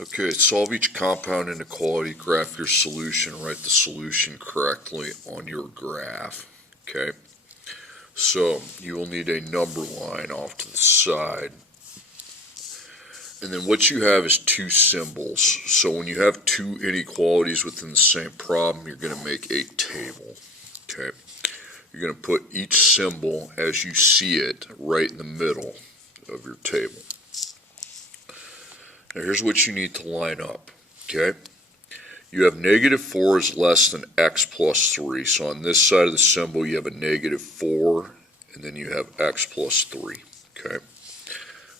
Okay, solve each compound inequality, graph your solution, write the solution correctly on your graph. Okay, so you will need a number line off to the side. And then what you have is two symbols. So when you have two inequalities within the same problem, you're going to make a table. Okay, you're going to put each symbol as you see it right in the middle of your table. Now here's what you need to line up, okay? You have -4 is less than x plus 3. So on this side of the symbol you have a -4 and then you have x plus 3, okay?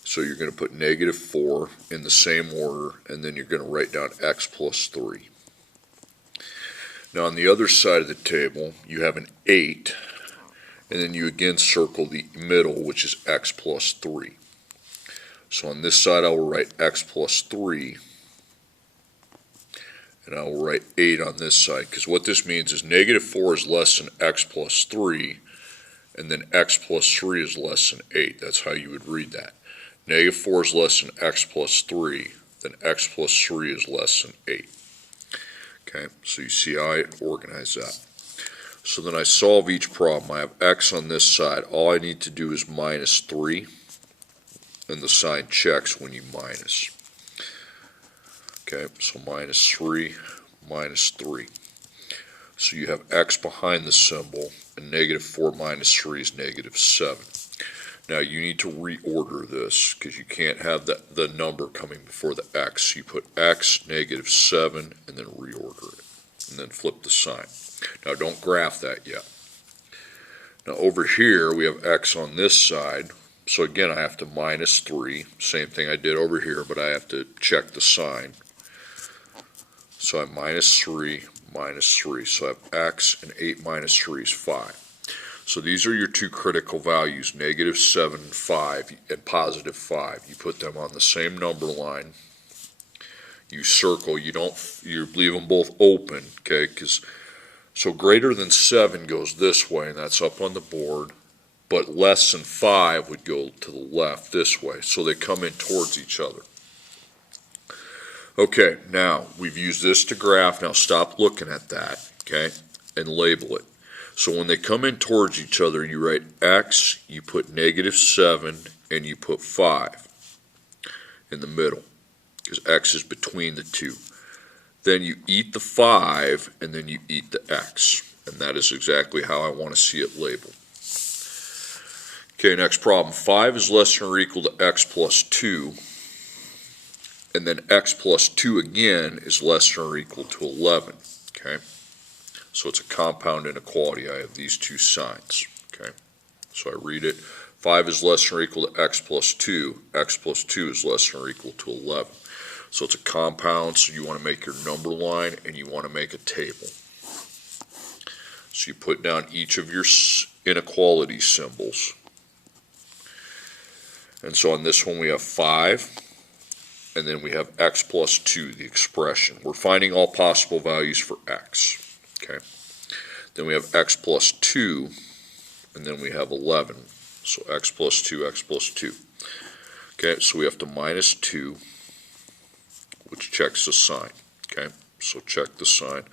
So you're going to put -4 in the same order and then you're going to write down x plus 3. Now on the other side of the table you have an 8 and then you again circle the middle, which is x plus 3. So on this side I will write x plus 3 and I will write 8 on this side, because what this means is -4 is less than x plus 3 and then x plus 3 is less than 8. That's how you would read that. -4 is less than x plus 3, then x plus 3 is less than 8. Okay, so you see how I organize that. So then I solve each problem. I have x on this side. All I need to do is -3. And the sign checks when you minus. Okay, so -3, -3. So you have x behind the symbol, and -4 minus 3 is -7. Now you need to reorder this, because you can't have the number coming before the x. You put x, -7, and then reorder it. And then flip the sign. Now don't graph that yet. Now over here we have x on this side. So again, I have to -3, same thing I did over here, but I have to check the sign. So I have -3, -3. So I have x, and 8 minus 3 is 5. So these are your two critical values, -7 and 5, and +5. You put them on the same number line. You circle, you leave them both open, okay? So greater than 7 goes this way, and that's up on the board. But less than 5 would go to the left this way, so they come in towards each other. Okay, now we've used this to graph. Now stop looking at that, okay, and label it. So when they come in towards each other, you write x, you put -7, and you put 5 in the middle, because x is between the two. Then you eat the 5, and then you eat the x, and that is exactly how I want to see it labeled. Okay, next problem. 5 is less than or equal to x plus 2, and then x plus 2 again is less than or equal to 11. Okay, so it's a compound inequality. I have these two signs. Okay, so I read it. 5 is less than or equal to x plus 2. X plus 2 is less than or equal to 11. So it's a compound, so you want to make your number line and you want to make a table. So you put down each of your inequality symbols. And so on this one we have 5, and then we have x plus 2, the expression. We're finding all possible values for x. Okay. Then we have x plus 2, and then we have 11. So x plus 2, x plus 2. Okay, so we have to -2, which checks the sign. Okay, so check the sign.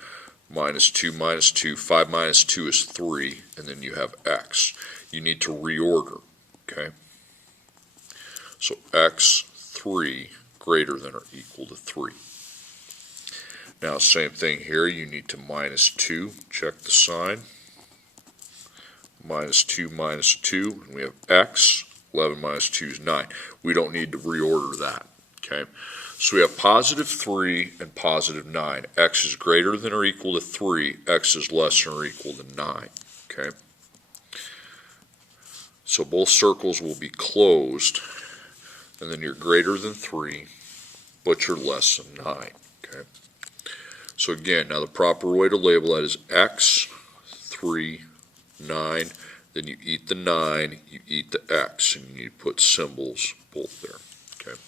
-2, -2, 5 minus 2 is 3, and then you have x. You need to reorder. Okay. So x, 3, greater than or equal to 3. Now same thing here, you need to -2, check the sign. -2, -2, and we have x, 11 minus 2 is 9. We don't need to reorder that. Okay, so we have +3 and +9. X is greater than or equal to 3, x is less than or equal to 9. Okay, so both circles will be closed. And then you're greater than 3, but you're less than 9. Okay. So again, now the proper way to label that is x, 3, 9. Then you eat the 9, you eat the x, and you need to put symbols both there. Okay.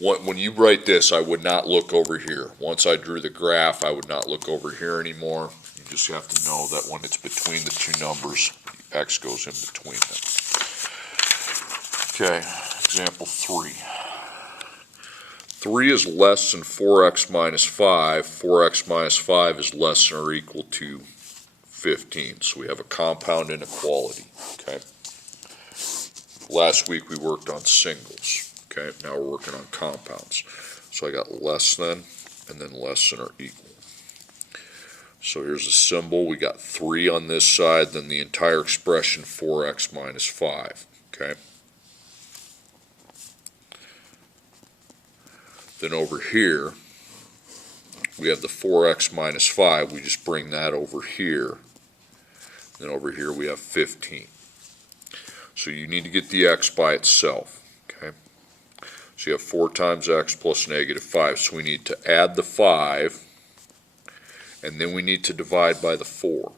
When you write this, I would not look over here. Once I drew the graph, I would not look over here anymore. You just have to know that when it's between the two numbers, x goes in between them. Okay. Example 3. 3 is less than 4x minus 5. 4x minus 5 is less than or equal to 15. So we have a compound inequality. Okay. Last week we worked on singles. Okay. Now we're working on compounds. So I got less than and then less than or equal. So here's the symbol. We got 3 on this side, then the entire expression 4x minus 5. Okay. Then over here, we have the 4x minus 5. We just bring that over here. Then over here we have 15. So you need to get the x by itself. Okay. So you have 4 times x plus negative 5. So we need to add the 5, and then we need to divide by the 4.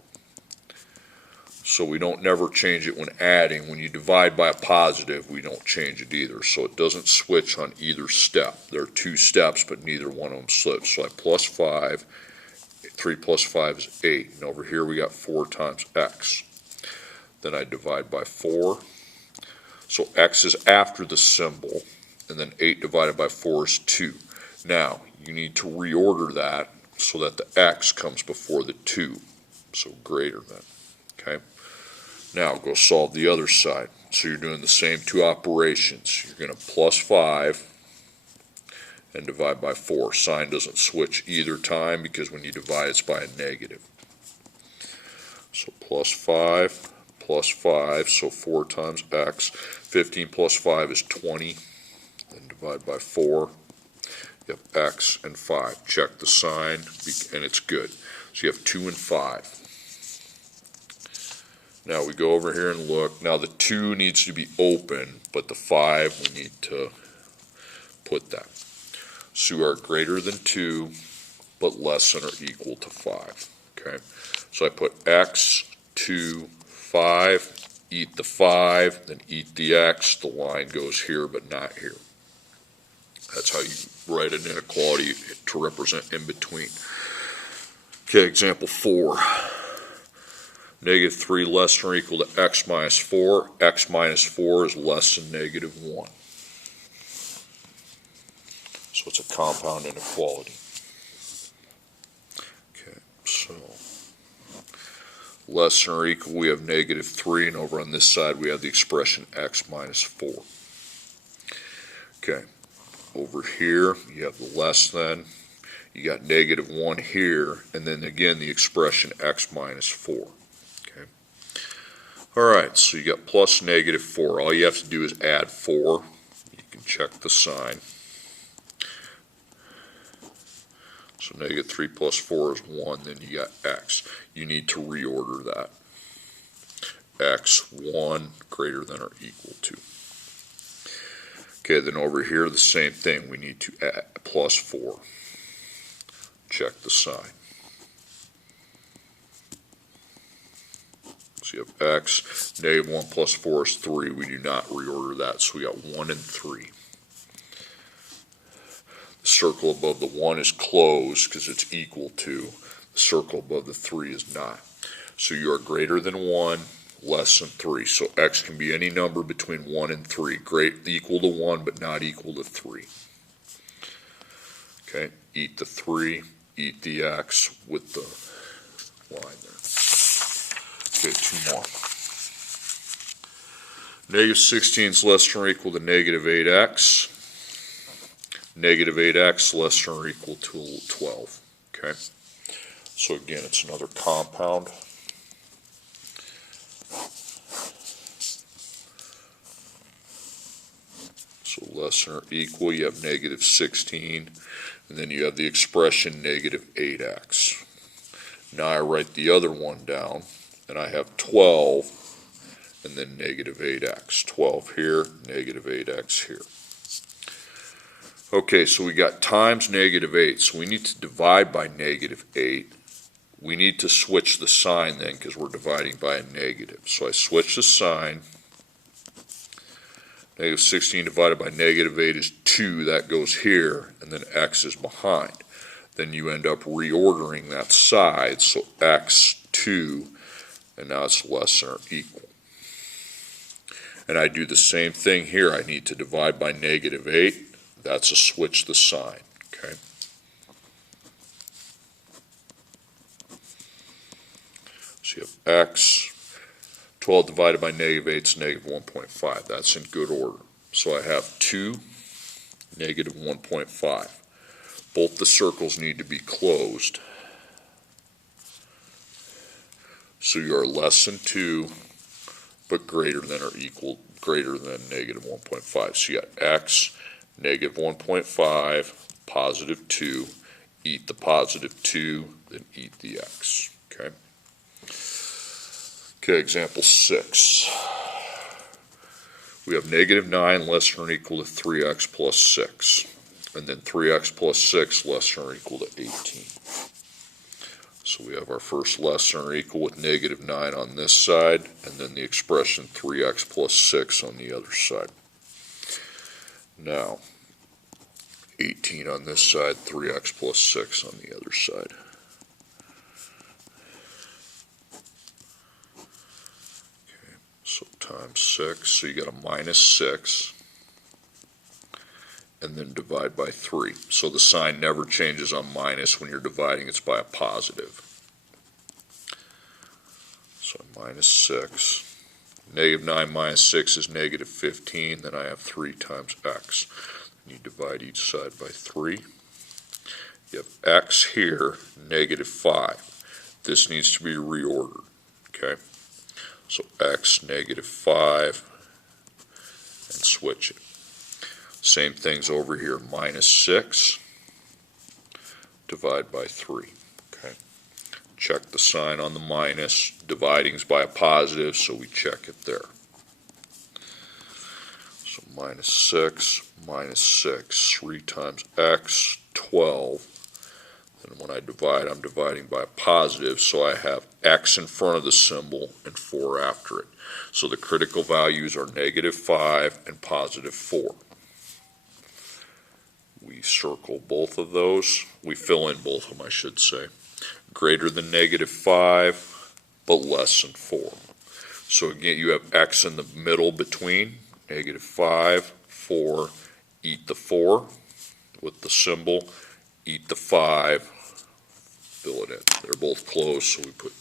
So we don't never change it when adding. When you divide by a positive, we don't change it either. So it doesn't switch on either step. There are 2 steps, but neither one of them slips. So I plus 5, 3 plus 5 is 8. And over here we got 4 times x. Then I divide by 4. So x is after the symbol, and then 8 divided by 4 is 2. Now, you need to reorder that so that the x comes before the 2. So greater than. Okay. Now go solve the other side. So you're doing the same 2 operations. You're going to plus 5 and divide by 4. Sign doesn't switch either time because when you divide it's by a negative. So plus 5, so 4 times x. 15 plus 5 is 20. And divide by 4. You have x and 5. Check the sign and it's good. So you have 2 and 5. Now we go over here and look. Now the 2 needs to be open, but the 5 we need to put that. So you are greater than 2, but less than or equal to 5. Okay. So I put x, 2, 5, eat the 5, then eat the x. The line goes here, but not here. That's how you write an inequality to represent in between. Okay, example 4. Negative 3 less than or equal to x minus 4. X minus 4 is less than negative 1. So it's a compound inequality. Okay, so less than or equal, we have negative 3, and over on this side we have the expression x minus 4. Okay, over here you have the less than, you got negative 1 here, and then again the expression x minus 4. Alright, so you got plus negative 4. All you have to do is add 4. You can check the sign. So negative 3 plus 4 is 1, then you got x. You need to reorder that. X, 1 greater than or equal to. Okay, then over here the same thing. We need to add plus 4. Check the sign. So you have x, negative 1 plus 4 is 3. We do not reorder that, so we got 1 and 3. The circle above the 1 is closed because it's equal to. The circle above the 3 is not. So you are greater than 1, less than 3. So x can be any number between 1 and 3. Equal to 1, but not equal to 3. Okay, eat the 3, eat the x with the line there. Okay, 2 more. Negative 16 is less than or equal to negative 8x. Negative 8x less than or equal to 12. Okay, so again, it's another compound. So less than or equal, you have negative 16, and then you have the expression negative 8x. Now I write the other one down. And I have 12, and then negative 8x. 12 here, negative 8x here. Okay, so we got times negative 8, so we need to divide by negative 8. We need to switch the sign then, because we're dividing by a negative. So I switch the sign. Negative 16 divided by negative 8 is 2. That goes here, and then x is behind. Then you end up reordering that side, so x, 2, and now it's less than or equal. And I do the same thing here. I need to divide by negative 8, That's a switch the sign, okay? So you have x, 12 divided by -8 is -1.5. That's in good order. So I have 2, -1.5. Both the circles need to be closed. So you are less than 2, but greater than or equal, greater than -1.5. So you got x, -1.5, +2, eat the +2, then eat the x, okay? Okay, example 6. We have -9 less than or equal to 3x plus 6, and then 3x plus 6 less than or equal to 18. So we have our first less than or equal with -9 on this side, and then the expression 3x plus 6 on the other side. Now, 18 on this side, 3x plus 6 on the other side. Okay, so times 6, so you got a -6, and then divide by 3. So the sign never changes on minus when you're dividing, it's by a positive. So -6. -9 minus 6 is -15, then I have 3 times x. You divide each side by 3. You have x here, -5. This needs to be reordered, okay? So x, -5, and switch it. Same thing's over here, -6, divide by 3, okay? Check the sign on the minus, dividing's by a positive, so we check it there. So -6, -6, 3 times x, 12. And when I divide, I'm dividing by a positive, so I have x in front of the symbol and 4 after it. So the critical values are -5 and +4. We circle both of those. We fill in both of them, I should say. Greater than -5, but less than 4. So again, you have x in the middle between, -5, 4, eat the 4 with the symbol, eat the 5, fill it in. They're both closed, so we put